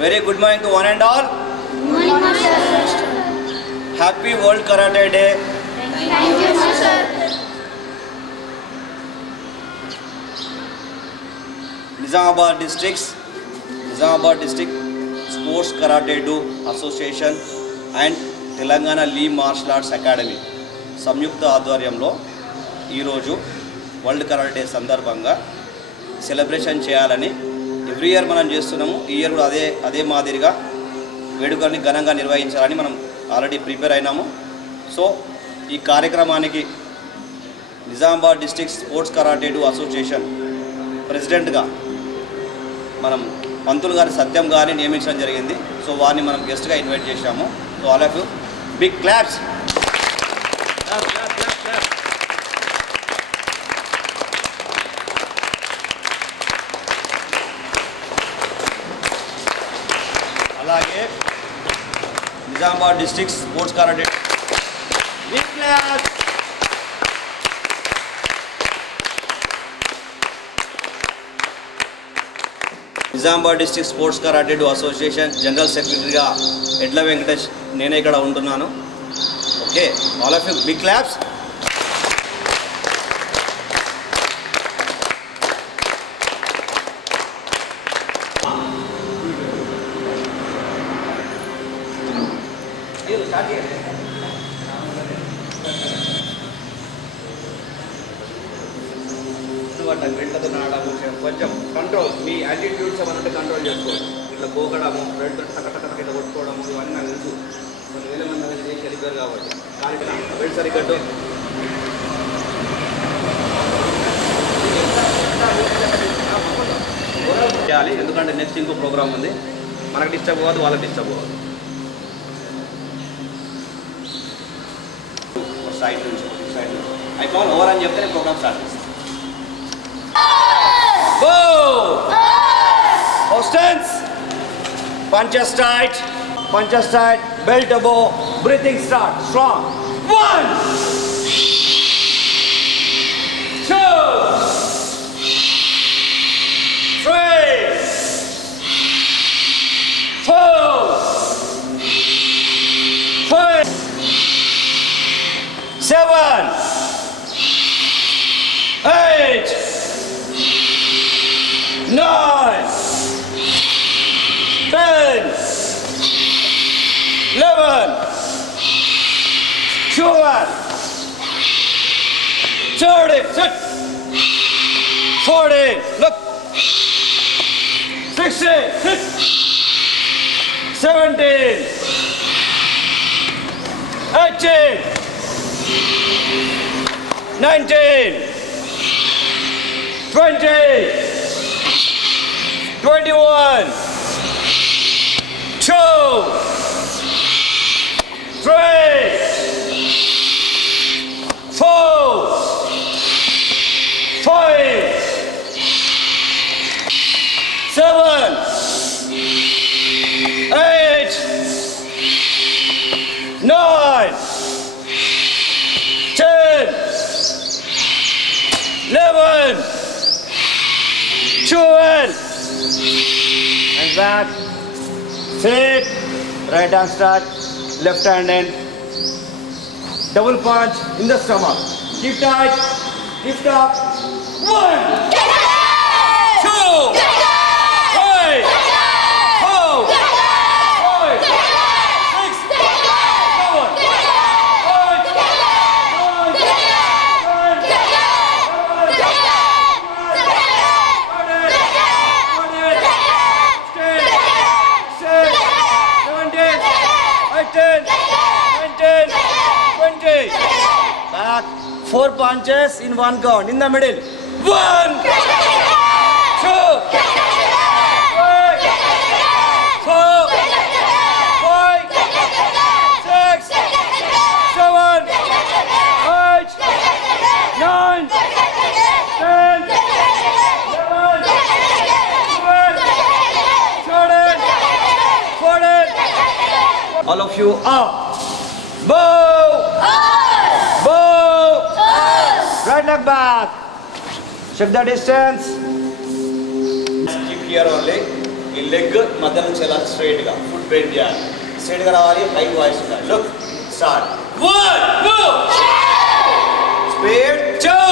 Very good morning to one and all. Good morning, Master. Happy World Karate Day. Thank you, Master. Nizamabad District Sports Karate Do Association and Telangana Lee Martial Arts Academy సంయుక్త ఆధ్వర్యంలో ఈరోజు world karate day సందర్భంగా celebration చేయాలని every year మనం చేస్తున్నాము. ఈ year కూడా అదే మాదిరిగా వేడుకల్ని ఘనంగా నిర్వహించాలని మనం ఆల్రెడీ ప్రిపేర్ అయినాము. సో ఈ కార్యక్రమానికి Nizamabad district sports karate do association ప్రెసిడెంట్గా మనం పంతులు గారి సత్యం గారిని నియమించడం జరిగింది. సో వారిని మనం గెస్ట్గా ఇన్వైట్ చేశాము. So all of you big claps. అలాగే Nizamabad district sports karate big claps. Nizamabad district sports karate do association general సెక్రటరీగా ఎడ్ల వెంకటేష్ నేనే ఇక్కడ ఉంటున్నాను. Okay, all of you big claps. కొంచెం కంట్రోల్, మీ యాటిట్యూడ్స్ అవన్నీ కంట్రోల్ చేసుకోండి. ఇట్లా పోకడము, రెడ్ టక ఇట్లా కొట్టుకోవడము ఇవన్నీ నాకు తెలుసు. కొన్ని వేల మంది అనేది చేసి వెళ్ళిపోయారు కాబట్టి కానీ వెయిట్ సరికట్టు చేయాలి. ఎందుకంటే నెక్స్ట్ ఇంకో ప్రోగ్రామ్ ఉంది. మనకు డిస్టర్బ్ అవ్వదు, వాళ్ళకి డిస్టర్బ్ అవ్వదు. సైడ్ నుంచి అయిపోవాలి ఓవర్ అని చెప్తే నేను ప్రోగ్రామ్ స్టార్ట్ చేస్తాను. Stance, punches tight, belt above, breathing start, strong. 1, 2, 3, 4, 5, 7, 8, 9, 10, 11, 12, 13, sit, 14, look, 16, sit, 17, 18, 19, 20, 21, 2, 3, 4, 5, 7, 8, 9, 10, 11, 12, and back. Sit, right hand start, left hand in, double punch in the stomach. Keep tight, lift up. 1, 2, 3, 4, 5, 6, 7, 8, 9, 10, 19, 20. Back. 4 punches in one count. In the middle. 1, 2, 3, 4, 5, 6, 7, 8, 9, 10, 11, 12, 13, 14. All of you up. Bow. Bow. Right leg back. Check the distance. Keep here only. ఈ leg మధ్య నుంచి ఎలా స్ట్రైట్గా foot bend చేయాలి. స్ట్రైట్గా రావాలి, high voice ఉండాలి. Look start. 1 2 speed 2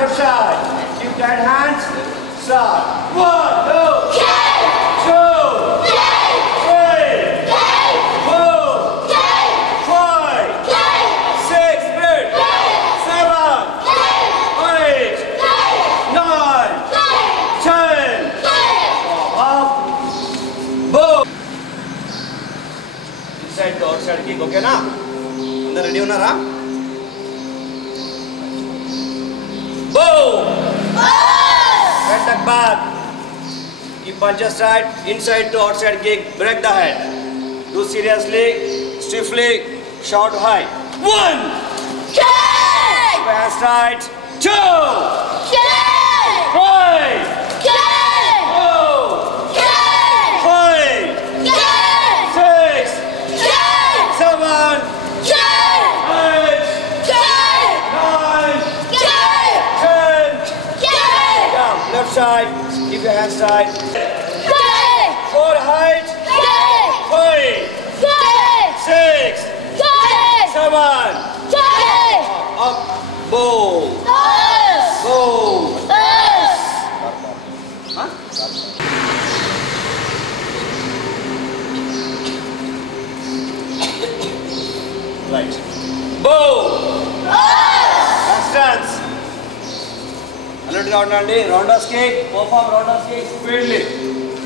left side. Keep that hands. Start. 1 2 2 3 4 5 6 8 7 8 9 10. Up. Boom. Inside to outside kick. Okay na? Andar ready unnara? Boom! Head duck back. Keep punches tight. Inside to outside kick. Break the head. Do seriously, stiffly, shout high. 1. Kick! Hands tight. 2. Kick! 3. Kick! 4. Kick! 5. Kick! 6. Kick! 7. Kick! 8. Kick! 9. Kick! 10. Kick! Down. Left side. Keep your hands tight. Kick! 4 height. Kick! 5. Kick! 6. Kick! 7. Kick! Up. Boom. Us! Boom. Us! Huh? Right. Boom. Back stance. Alert గా ఉండండి. Rounders kick. Perform rounders kick speedily.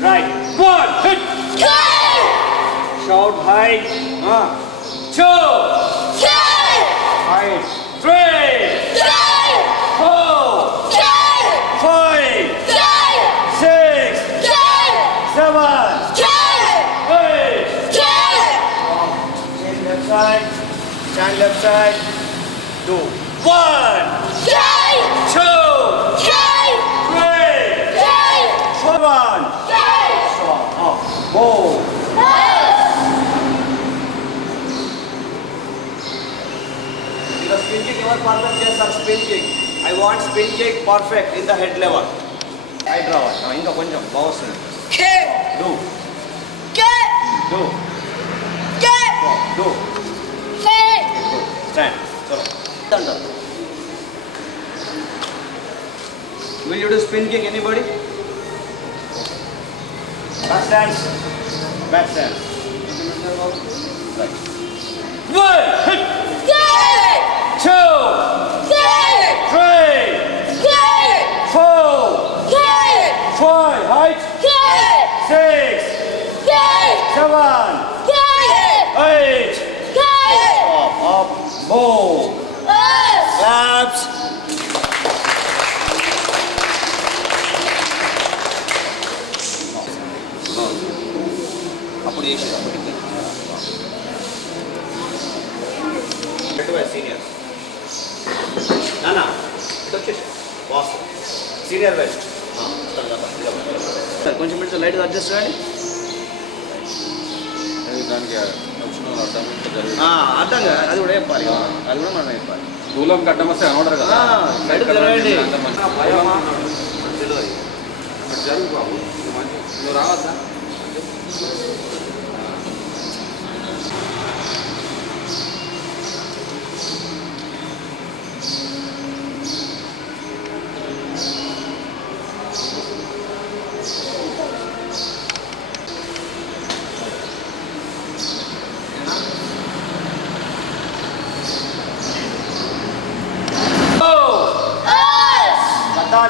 Right. 1 hit. Kick! Shout high. 2. Kick! High. 3. Kick! 4. Kick! 5. Kick! 6. Kick! 7. Kick! 8. Kick! Change left side. Stand left side. Do. 1. Kick! 2. Kick! 3. Kick! 7. Kick! Stop. Up. Boom. Because spin kick ever perfect చేస్తారు spin kick. I want spin kick perfect in the head level. Right రావాలి. ఇంకా కొంచెం బాగుంది. Kick! Do. Kick! Do. Kick! Do. Kick! Good. Stand. చలో. Thunder. Will you do spin kick anybody? Back stance. Back stance. Right. 1 hit. Kick! 2. Kick! 3. Kick! 4. Kick! 5. Height. Kick! 6. Kick! 7. Kick! 8. Kick! Up. Boom. Us! Claps. అప్పుడు చేసి అప్పటికి senior నానా ఇటు వచ్చేసి boss senior west sir కొంచెం minutes light adjust చేయండి. దానికి వచ్చిన అర్థం అర్థం కాదు, అది కూడా చెప్పాలి కదా, అది కూడా మనం చెప్పాలి. దూలం కట్టమస్తే అనవడరు కదా. బయట జరగండి. తెలియదు జరుగు బాబు, నువ్వు రావద్దా?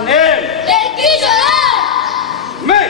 Name. Me.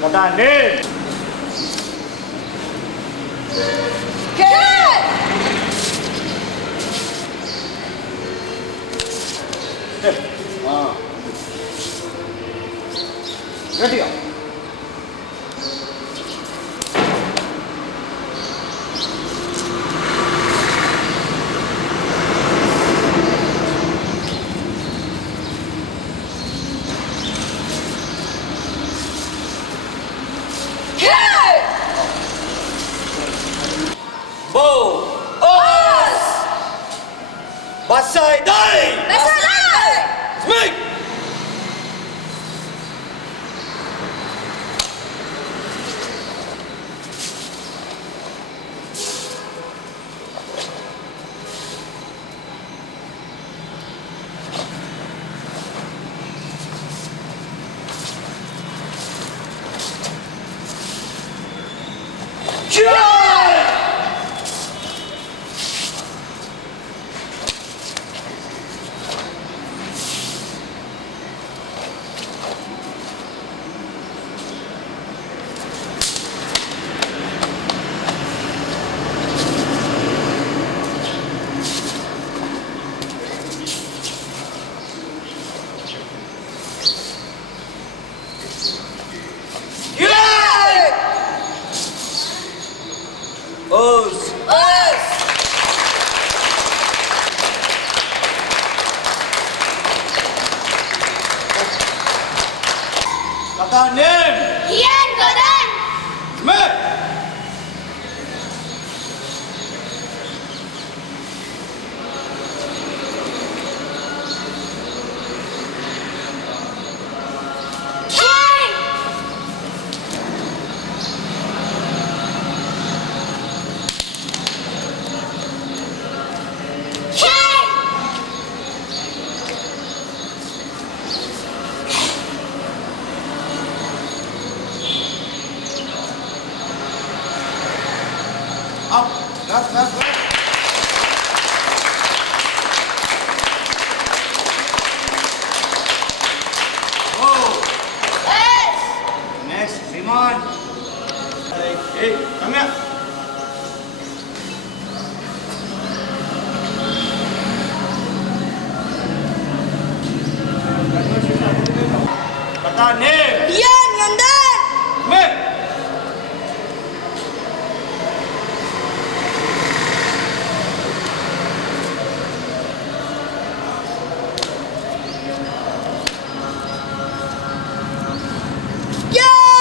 Kata name. Cat. Ready go. Cat. Bow. Us. Basai Dai. Nasalay. Smith. Us. Us. Kata name. Ian Gadan. Smith. King. King. Up. Last. Oh. Us. Next, Simon. Hey, come here. Kata name. Ian Nandan. Smith. Cat.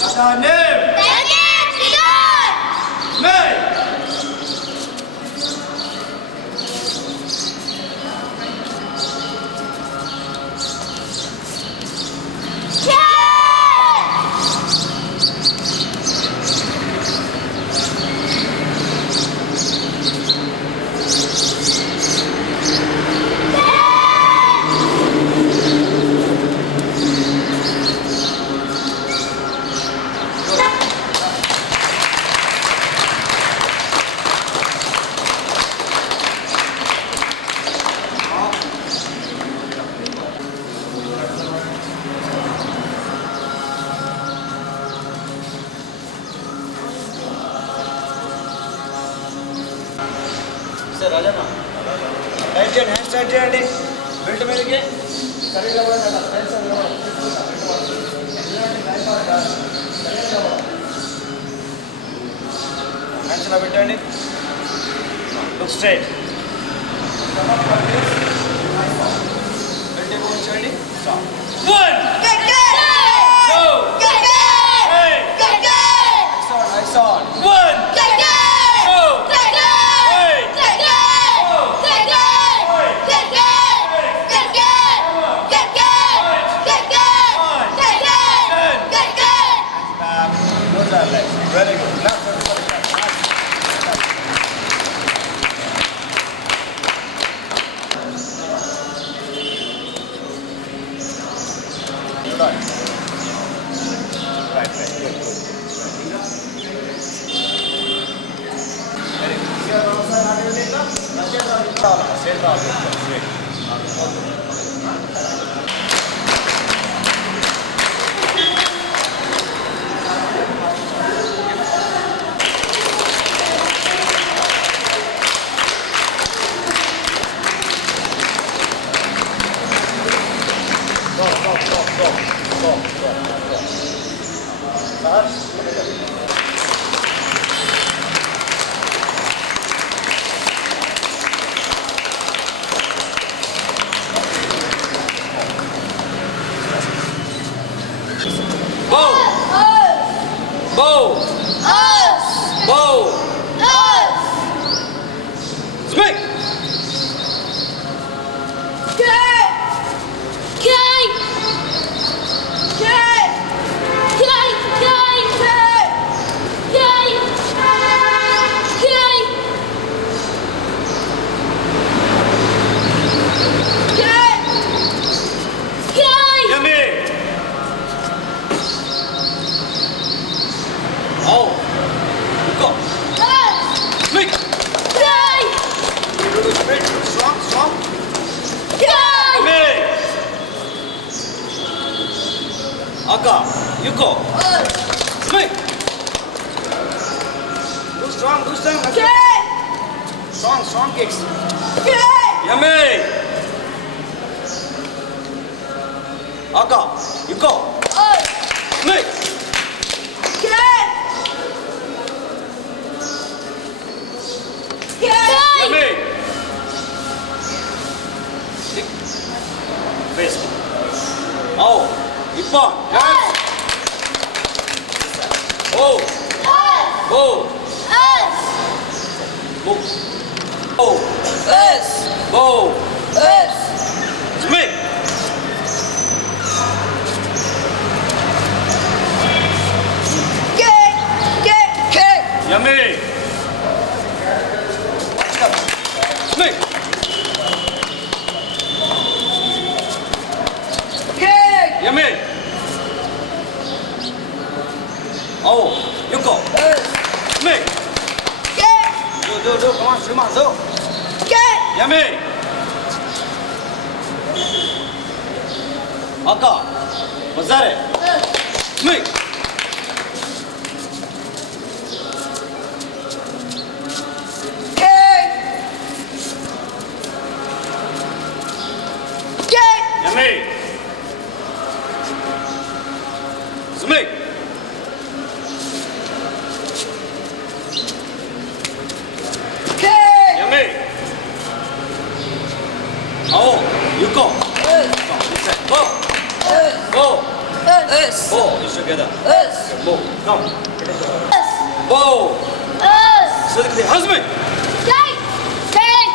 Kata name. Smith. Rajanna tight చేయండి, hands tight చేయండి, belt మీదకి సరిగ్గా hands ఇలా పెట్టండి, look straight. చేయండి. Start. 1, Good, good. 2, Good, good. 3, Good, good. Nice on. 1, Good, good. 2, Good, good. 3, Good, good. Good, good. Good, good. Good, good. Good, good. Good, good. Good, good. Good, good. Back. Close our legs. Very good. Left foot for the back. Good on. Right. Good. Very good. Here also, how do you take that? Straight down. Straight. bow, bow, Us. bow, Us. swing, Good. Good. Good. Good. Good. Good. Good. Good. Good. Good. yummy. Oh, go, Us. swing, Good. Straight. Strong, strong. Good. yummy. Aka, you go, Us. swing, Too strong, too strong. Good. Strong, strong kicks. Good. yummy. Aka, you go, Us. swing, Good. Good. yummy. Face. Oh, Ippon, Us. oh, Us. oh, Us. move, oh, Us. oh, Us. swing, Good. Good. Good. yummy. Swing, Good. yummy. Oh, you go, Us. swing, Good. Do. Come on, Sriman, do. Good. yummy. Aka, Bazare, Us. swing, Good. Good. yummy. Swing, Good. yummy. Oh, you go, Us. this side, go, Us. go, Us. go, it's together. Us. Move, come, Us. go. Us. Siddiq, husband, Good. Good.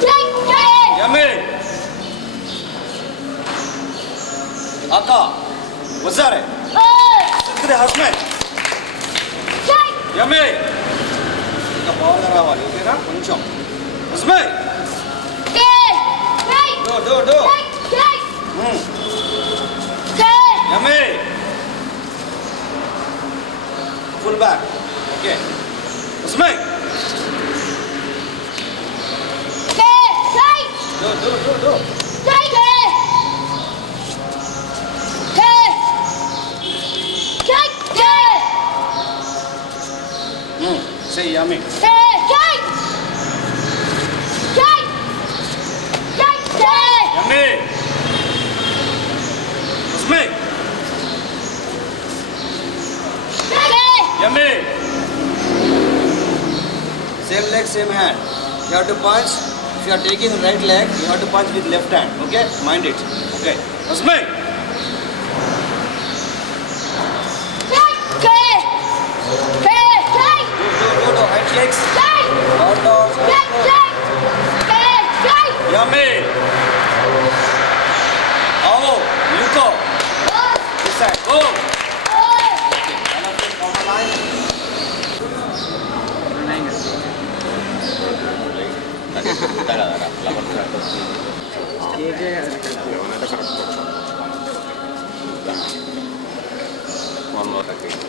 Good. Good. yummy. Aka, Bazare, Us. Siddiq, husband, Good. yummy. ఇంకా బాగా రావాలి, ఓకేనా? కొంచెం. Husband, Good. Good. Do. Good. Good. Hmm. Good. yummy. Full back. Okay. Husband, Good. Good. Do. Good. Good. Good. Good. Good. Say yummy. Good. Good. Good. Good. Good. yummy. Husband, Good. yummy. Same leg, same hand. You have to punch If you are taking right leg, you have to punch with left hand. Okay, mind it. Okay, Rasmi. Do right legs. Down. Yummy. Oh, Luko. This side. Go. Okay. One of them counter line. One more again.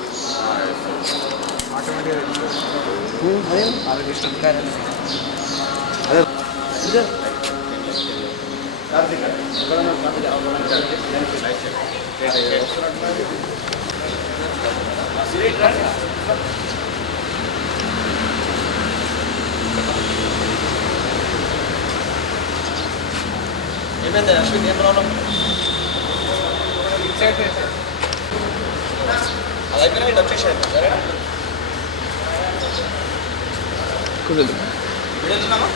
ఏమైంది అశ్విన్ ఏం problem అది అయిపోయినా ఇటు వచ్చేసాను సరే video వెళ్తున్నామా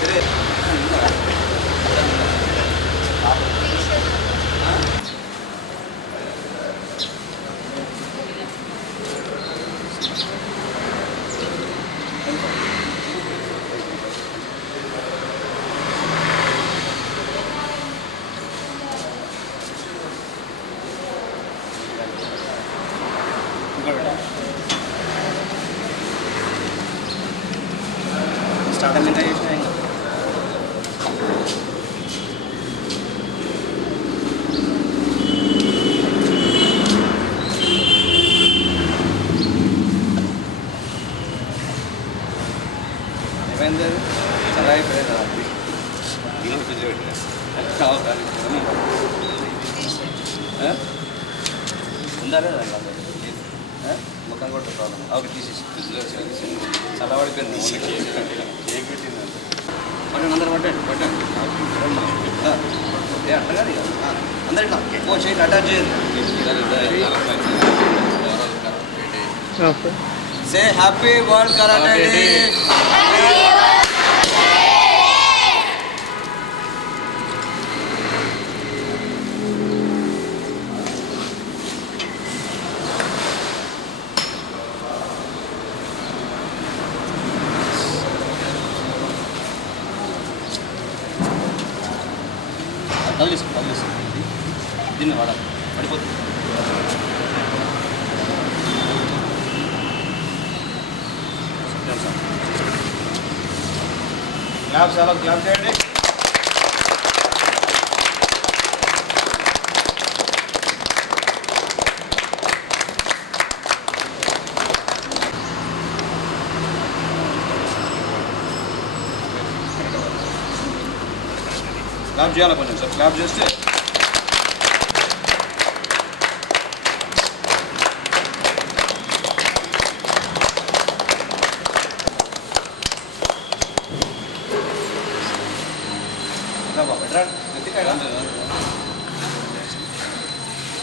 సరే start అయింది ఇంకా చేసిన ఇంకా ఏమైంది అది చాలా అయిపోయింది ఉందా లేదా ముఖం కూడా ప్రాబ్లం ఓకే తీసేసి చాలా పడిపోయింది కేక్ పెట్టింది పట్టండి అందరూ పట్టండి ఏ అట్లా కాదు ఇక అందరు ఇట్లా ఎక్కువ చేయండి అటాచ్ చేయండి say happy world karate day తగిలిసి దీన్ని వాడాలి పడిపోతుంది క్లాప్స్ అలా క్లాప్ చేయండి క్లాప్ చేయాలి కొంచెం సార్ క్లాప్ చేస్తే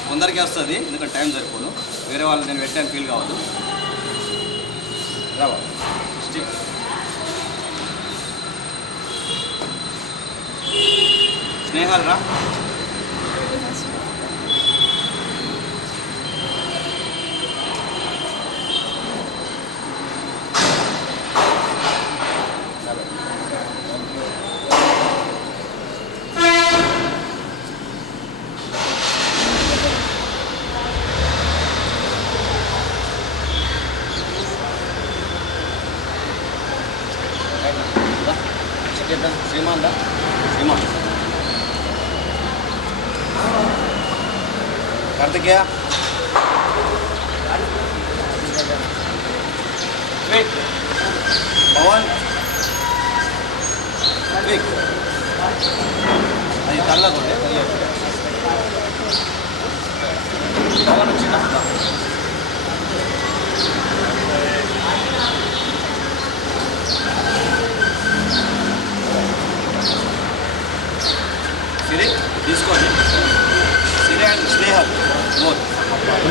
కొందరికి వస్తుంది ఎందుకంటే టైం సరిపోదు వేరే వాళ్ళు నేను పెట్టాను ఫీల్ కావద్దు రావా స్టిప్ స్నేహాలు రా శ్రీమాన్ దా శ్రీమాన్ కార్తికేయ పవన్ అది తల్లకుండే పవన్ వచ్చిందా సిరి తీసుకో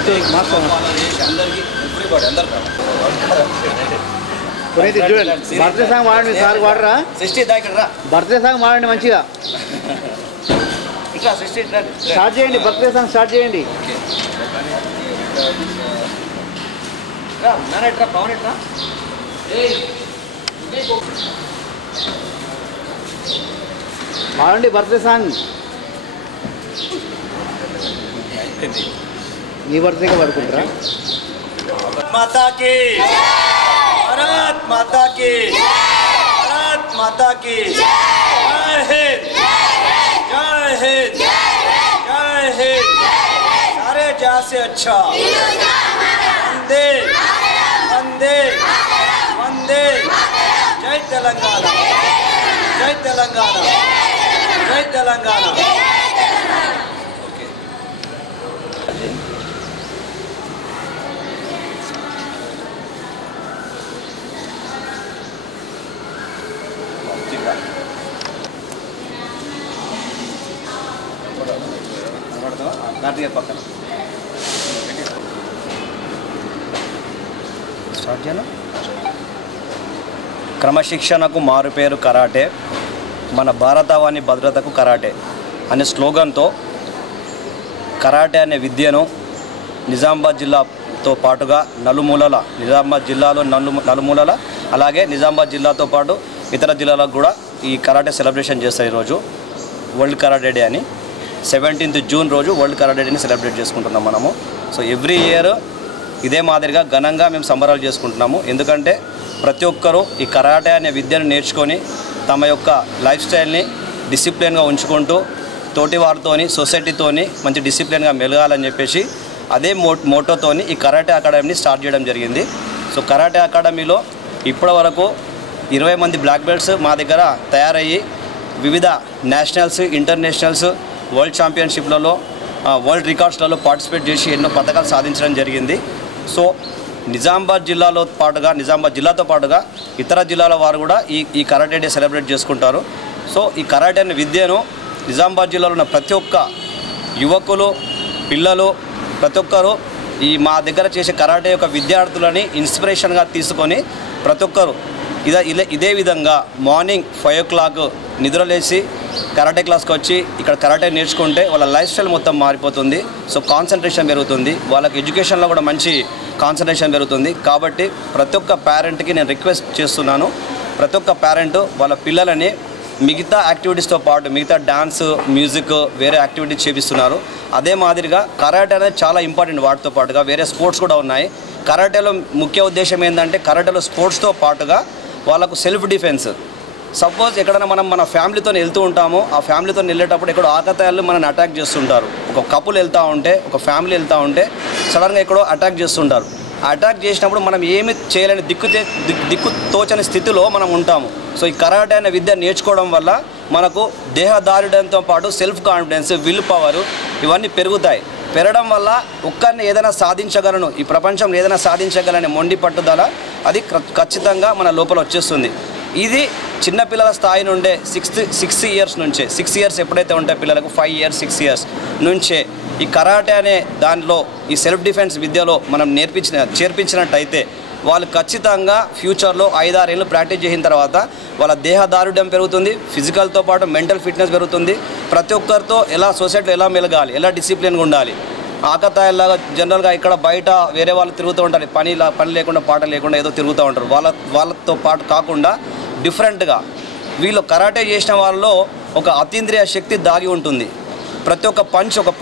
అందరికీ ఎవ్రీబడి అందరు చూడండి బర్త్డే సాంగ్ వాడండి సార్ వాడరా 60 దాకా రా బర్త్డే సాంగ్ వాడండి మంచిగా ఇట్లా 60 స్టార్ట్ చేయండి బర్త్డే సాంగ్ స్టార్ట్ చేయండి రా నానట్రా పవన్ ఎట్రా వాడండి బర్త్డే సాంగ్ నీ బర్త్డేగా పడుకుంటారా माता की भारत माता की भारत माता की जय हिंद जय हिंद जय हिंद सारे जहाँ से अच्छा वंदे वंदे वंदे जय तेलंगाना जय तेलंगाना जय तेलंगाना కార్తీక పక్కన స్టార్ట్ చేయనా క్రమశిక్షణకు మారుపేరు కరాటే మన భారతావని భద్రతకు కరాటే అనే స్లోగన్తో కరాటే అనే విద్యను నిజామాబాద్ జిల్లాతో పాటుగా నలుమూలల నిజామాబాద్ జిల్లాలో నలుమూలల అలాగే నిజామాబాద్ జిల్లాతో పాటు ఇతర జిల్లాలకు కూడా ఈ కరాటే సెలబ్రేషన్ చేస్తారు ఈరోజు వరల్డ్ కరాటే డే అని 17th జూన్ రోజు వరల్డ్ కరాటే డేని సెలబ్రేట్ చేసుకుంటున్నాం మనము. సో ఎవ్రీ ఇయర్ ఇదే మాదిరిగా ఘనంగా మేము సంబరాలు చేసుకుంటున్నాము. ఎందుకంటే ప్రతి ఒక్కరూ ఈ కరాటే అనే విద్యను నేర్చుకొని తమ యొక్క లైఫ్ స్టైల్ని డిసిప్లిన్గా ఉంచుకుంటూ తోటి వారితోని సొసైటీతోని మంచి డిసిప్లిన్గా మెలగాలని చెప్పేసి అదే మోటోతోని ఈ కరాటే అకాడమీని స్టార్ట్ చేయడం జరిగింది. సో కరాటే అకాడమీలో ఇప్పటి వరకు 20 మంది బ్లాక్ బెల్ట్స్ మా దగ్గర తయారయ్యి వివిధ నేషనల్స్ ఇంటర్నేషనల్స్ వరల్డ్ ఛాంపియన్షిప్లలో వరల్డ్ రికార్డ్స్లలో పార్టిసిపేట్ చేసి ఎన్నో పథకాలు సాధించడం జరిగింది. సో నిజామాబాద్ జిల్లాతో పాటుగా ఇతర జిల్లాల వారు కూడా ఈ కరాటే డే సెలబ్రేట్ చేసుకుంటారు. సో ఈ కరాటే అనే విద్యను నిజామాబాద్ జిల్లాలో ఉన్న ప్రతి ఒక్క యువకులు పిల్లలు ప్రతి ఒక్కరు ఈ మా దగ్గర చేసే కరాటే యొక్క విద్యార్థులని ఇన్స్పిరేషన్గా తీసుకొని ప్రతి ఒక్కరు ఇదే విధంగా మార్నింగ్ 5 o'clock నిద్రలేసి కరాటే క్లాస్కి వచ్చి ఇక్కడ కరాటే నేర్చుకుంటే వాళ్ళ లైఫ్ స్టైల్ మొత్తం మారిపోతుంది. సో కాన్సన్ట్రేషన్ పెరుగుతుంది, వాళ్ళకి ఎడ్యుకేషన్లో కూడా మంచి కాన్సన్ట్రేషన్ పెరుగుతుంది. కాబట్టి ప్రతి ఒక్క పేరెంట్కి నేను రిక్వెస్ట్ చేస్తున్నాను, ప్రతి ఒక్క పేరెంట్ వాళ్ళ పిల్లలని మిగతా యాక్టివిటీస్తో పాటు మిగతా డ్యాన్స్ మ్యూజిక్ వేరే యాక్టివిటీస్ చేపిస్తున్నారు. అదే మాదిరిగా కరాటే అనేది చాలా ఇంపార్టెంట్. వాటితో పాటుగా వేరే స్పోర్ట్స్ కూడా ఉన్నాయి. కరాటేలో ముఖ్య ఉద్దేశం ఏంటంటే కరాటేలో స్పోర్ట్స్తో పాటుగా వాళ్ళకు సెల్ఫ్ డిఫెన్స్. సపోజ్ ఎక్కడైనా మనం మన ఫ్యామిలీతో వెళ్తూ ఉంటామో ఆ ఫ్యామిలీతో వెళ్ళేటప్పుడు ఎక్కడో ఆకతాయిలు మనల్ని అటాక్ చేస్తుంటారు. ఒక కపుల్ వెళ్తూ ఉంటే ఒక ఫ్యామిలీ వెళ్తూ ఉంటే సడన్గా ఎక్కడో అటాక్ చేస్తుంటారు. అటాక్ చేసినప్పుడు మనం ఏమి చేయలేని దిక్కు తోచని స్థితిలో మనం ఉంటాము. సో ఈ కరాటే అనే విద్య నేర్చుకోవడం వల్ల మనకు దేహదారుడంతో పాటు సెల్ఫ్ కాన్ఫిడెన్స్ విల్ పవర్ ఇవన్నీ పెరగడం వల్ల ఒక్కరిని ఏదైనా సాధించగలను, ఈ ప్రపంచంలో ఏదైనా సాధించగలనే మొండి పట్టుదల అది ఖచ్చితంగా మన లోపల వచ్చేస్తుంది. ఇది చిన్నపిల్లల స్థాయి నుండే 6 ఇయర్స్ నుంచే 6 ఇయర్స్ ఎప్పుడైతే ఉంటాయో పిల్లలకు 5 years 6 years నుంచే ఈ కరాటే అనే దానిలో ఈ సెల్ఫ్ డిఫెన్స్ విద్యలో మనం చేర్పించినట్టయితే వాళ్ళు ఖచ్చితంగా ఫ్యూచర్లో 5-6 ఏళ్ళు ప్రాక్టీస్ చేసిన తర్వాత వాళ్ళ దేహదారుఢ్యం పెరుగుతుంది, ఫిజికల్తో పాటు మెంటల్ ఫిట్నెస్ పెరుగుతుంది. ప్రతి ఒక్కరితో ఎలా సొసైటీలో ఎలా మెలగాలి, ఎలా డిసిప్లిన్గా ఉండాలి. ఆకతాయిలాగా జనరల్గా ఇక్కడ బయట వేరే వాళ్ళు తిరుగుతూ ఉంటారు, పని లేకుండా పాట లేకుండా ఏదో తిరుగుతూ ఉంటారు. వాళ్ళతో పాటు కాకుండా డిఫరెంట్గా వీళ్ళు కరాటే చేసిన వాళ్ళలో ఒక అతీంద్రియ శక్తి దాగి ఉంటుంది. ప్రతి ఒక్క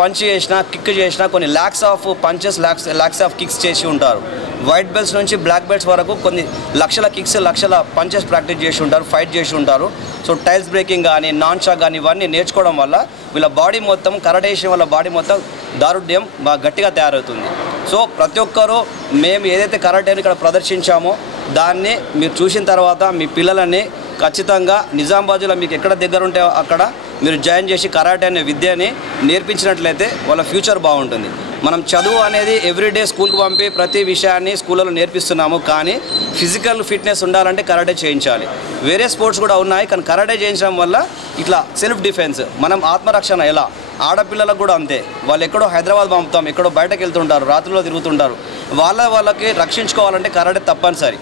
పంచ్ చేసినా కిక్ చేసినా కొన్ని lakhs of punches lakhs of kicks చేసి ఉంటారు. వైట్ బెల్ట్స్ నుంచి బ్లాక్ బెల్ట్స్ వరకు కొన్ని లక్షల కిక్స్ లక్షల పంచెస్ ప్రాక్టీస్ చేసి ఉంటారు, ఫైట్ చేసి ఉంటారు. సో టైల్స్ బ్రేకింగ్ కానీ నాన్ షాక్ కానీ ఇవన్నీ నేర్చుకోవడం వల్ల వీళ్ళ బాడీ మొత్తం కరాటే చేసిన వాళ్ళ బాడీ మొత్తం దారుఢ్యం బాగా గట్టిగా తయారవుతుంది. సో ప్రతి ఒక్కరూ మేము ఏదైతే కరాటేని ఇక్కడ ప్రదర్శించామో దాన్ని మీరు చూసిన తర్వాత మీ పిల్లలని ఖచ్చితంగా నిజామాబాద్లో మీకు ఎక్కడ దగ్గర ఉంటే అక్కడ మీరు జాయిన్ చేసి కరాటే అనే విద్యని నేర్పించినట్లయితే వాళ్ళ ఫ్యూచర్ బాగుంటుంది. మనం చదువు అనేది ఎవ్రీడే స్కూల్కి పంపి ప్రతి విషయాన్ని స్కూళ్ళలో నేర్పిస్తున్నాము, కానీ ఫిజికల్ ఫిట్నెస్ ఉండాలంటే కరాటే చేయించాలి. వేరే స్పోర్ట్స్ కూడా ఉన్నాయి, కానీ కరాటే చేయించడం వల్ల ఇట్లా సెల్ఫ్ డిఫెన్స్ మనం ఆత్మరక్షణ ఎలా ఆడపిల్లలకు కూడా అంతే. వాళ్ళు ఎక్కడో హైదరాబాద్ పంపుతాం, ఎక్కడో బయటకు వెళ్తుంటారు, రాత్రిలో తిరుగుతుంటారు. వాళ్ళకి రక్షించుకోవాలంటే కరాటే తప్పనిసరి.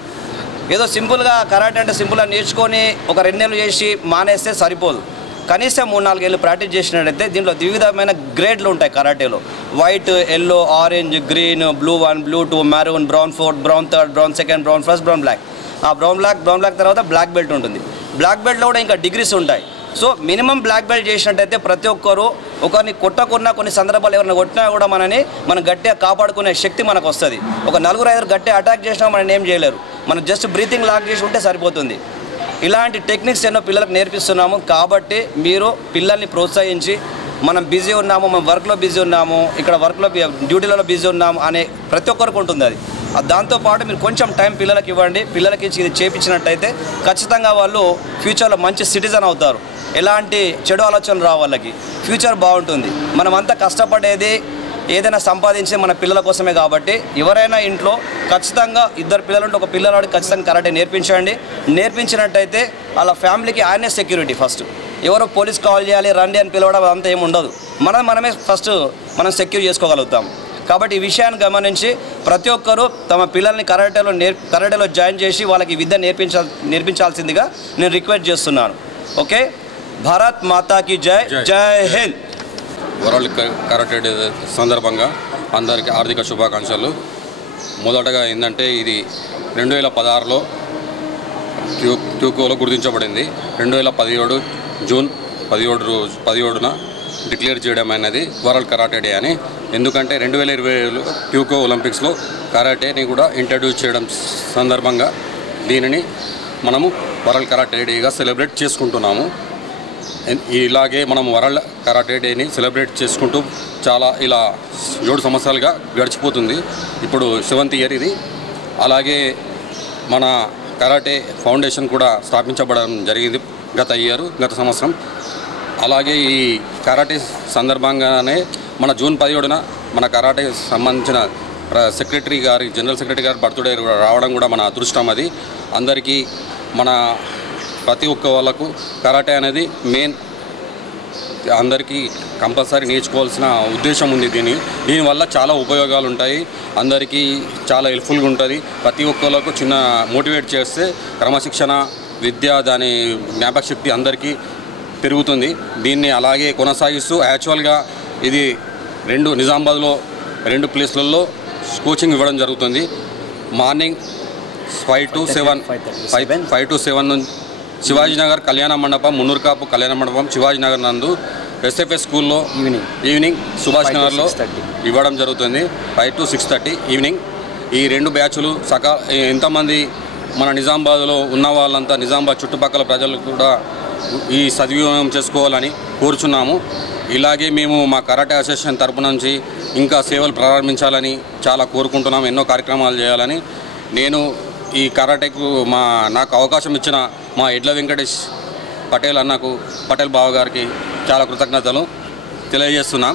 ఏదో సింపుల్గా కరాటే అంటే సింపుల్గా నేర్చుకొని ఒక 2 నెలలు చేసి మానేస్తే సరిపోదు. కనీసం 3-4 ఏళ్ళు ప్రాక్టీస్ చేసినట్టయితే దీంట్లో వివిధమైన గ్రేడ్లు ఉంటాయి కరాటేలో. White, yellow, orange, green, blue 1, blue 2, maroon, brown 4, brown 3, brown 2, brown 1, brown black. ఆ బ్రౌన్ బ్లాక్ తర్వాత బ్లాక్ బెల్ట్ ఉంటుంది. బ్లాక్ బెల్ట్లో కూడా ఇంకా డిగ్రీస్ ఉంటాయి. సో మినిమం బ్లాక్ బెల్ట్ చేసినట్టయితే ప్రతి ఒక్కరు ఒకరిని కొట్టకున్నా, కొన్ని సందర్భాలు ఎవరైనా కొట్టినా కూడా మనం గట్టిగా కాపాడుకునే శక్తి మనకు వస్తుంది. ఒక 4-5 గట్టిగా అటాక్ చేసినా మనం ఏం చేయలేరు. మనం జస్ట్ బ్రీతింగ్ లాక్ చేసి ఉంటే సరిపోతుంది. ఇలాంటి టెక్నిక్స్ ఎన్నో పిల్లలకు నేర్పిస్తున్నాము. కాబట్టి మీరు పిల్లల్ని ప్రోత్సహించి, మనం బిజీ ఉన్నాము, మనం వర్క్లో బిజీ ఉన్నాము, ఇక్కడ వర్క్లో డ్యూటీలలో బిజీ ఉన్నాము అనే ప్రతి ఒక్కరికి ఉంటుంది అది. దాంతోపాటు మీరు కొంచెం టైం పిల్లలకి ఇవ్వండి. పిల్లలకి ఇది చేయించినట్టయితే ఖచ్చితంగా వాళ్ళు ఫ్యూచర్లో మంచి సిటిజన్ అవుతారు. ఎలాంటి చెడు ఆలోచనలు రావు, వాళ్ళకి ఫ్యూచర్ బాగుంటుంది. మనమంతా కష్టపడేది ఏదైనా సంపాదించే మన పిల్లల కోసమే. కాబట్టి ఎవరైనా ఇంట్లో ఖచ్చితంగా 2 పిల్లలు ఉంటే ఒక పిల్లవాడికి ఖచ్చితంగా కరాటే నేర్పించండి. నేర్పించినట్టయితే వాళ్ళ ఫ్యామిలీకి ఆయనే సెక్యూరిటీ. ఫస్ట్ ఎవరో పోలీస్ కాల్ చేయాలి, రండి అని పిలవడం అంతా ఏమి ఉండదు. మనమే ఫస్ట్ మనం సెక్యూర్ చేసుకోగలుగుతాం. కాబట్టి ఈ విషయాన్ని గమనించి ప్రతి ఒక్కరూ తమ పిల్లల్ని కరాటేలో జాయిన్ చేసి వాళ్ళకి విద్య నేర్పించాల్సిందిగా నేను రిక్వెస్ట్ చేస్తున్నాను. ఓకే, భారత్ మాతాకి జై. జై హింద్. వరల్డ్ కరాటే డే సందర్భంగా అందరికీ ఆర్థిక శుభాకాంక్షలు. మొదటగా ఏంటంటే ఇది 2016లో ట్యూకోలో గుర్తించబడింది. 2017 జూన్ 17న డిక్లేర్ చేయడం అనేది వరల్డ్ కరాటే డే అని. ఎందుకంటే 2020లో ట్యూకో ఒలింపిక్స్లో కరాటేని కూడా ఇంట్రడ్యూస్ చేయడం సందర్భంగా దీనిని మనము వరల్డ్ కరాటే డేగా సెలబ్రేట్ చేసుకుంటున్నాము. ఇలాగే మనం వరల్డ్ కరాటే డేని సెలబ్రేట్ చేసుకుంటూ ఇలా 7 సంవత్సరాలుగా గడిచిపోతుంది. ఇప్పుడు 7th ఇయర్ ఇది. అలాగే మన కరాటే ఫౌండేషన్ కూడా స్థాపించబడడం జరిగింది గత సంవత్సరం. అలాగే ఈ కరాటే సందర్భంగానే మన జూన్ 17న మన కరాటే సంబంధించిన జనరల్ సెక్రటరీ గారి బర్త్డే రావడం కూడా మన అదృష్టం. అది అందరికీ మన ప్రతి ఒక్క వాళ్ళకు కరాటే అనేది మెయిన్, అందరికీ కంపల్సరీ నేర్చుకోవాల్సిన ఉద్దేశం ఉంది. దీనివల్ల చాలా ఉపయోగాలు ఉంటాయి. అందరికీ చాలా హెల్ప్ఫుల్గా ఉంటుంది. ప్రతి ఒక్కళ్ళకు చిన్న మోటివేట్ చేస్తే క్రమశిక్షణ, విద్య, దాని జ్ఞాపక శక్తి అందరికీ పెరుగుతుంది. దీన్ని అలాగే కొనసాగిస్తూ యాక్చువల్గా ఇది నిజామాబాద్లో 2 ప్లేస్లలో కోచింగ్ ఇవ్వడం జరుగుతుంది. మార్నింగ్ 5 to 7 శివాజీనగర్ కళ్యాణ మండపం, మున్నూరుకాపు కళ్యాణ మండపం, శివాజీనగర్ నందు ఎస్ఎఫ్ఎస్ స్కూల్లో ఈవినింగ్ సుభాష్ నగర్లో ఇవ్వడం జరుగుతుంది. 5 to 6:30 ఈవినింగ్. ఈ 2 బ్యాచ్లు ఎంతమంది మన నిజామాబాద్లో ఉన్న వాళ్ళంతా, నిజామాబాద్ చుట్టుపక్కల ప్రజలు కూడా ఈ సద్వినియోగం చేసుకోవాలని కోరుచున్నాము. ఇలాగే మేము మా కరాటే అసోసియేషన్ తరపు నుంచి ఇంకా సేవలు ప్రారంభించాలని చాలా కోరుకుంటున్నాము. ఎన్నో కార్యక్రమాలు చేయాలని. నేను ఈ కరాటేకు నాకు అవకాశం ఇచ్చిన మా ఎడ్ల వెంకటేష్ పటేల్ బావ గారికి చాలా కృతజ్ఞతలు తెలియజేస్తున్నాం.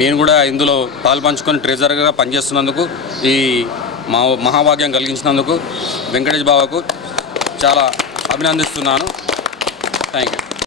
నేను కూడా ఇందులో పాల్పంచుకొని ట్రెజరర్గా పనిచేస్తున్నందుకు, ఈ మహాభాగ్యం కలిగించినందుకు వెంకటేష్ బావకు చాలా అభినందిస్తున్నాను. Thank you.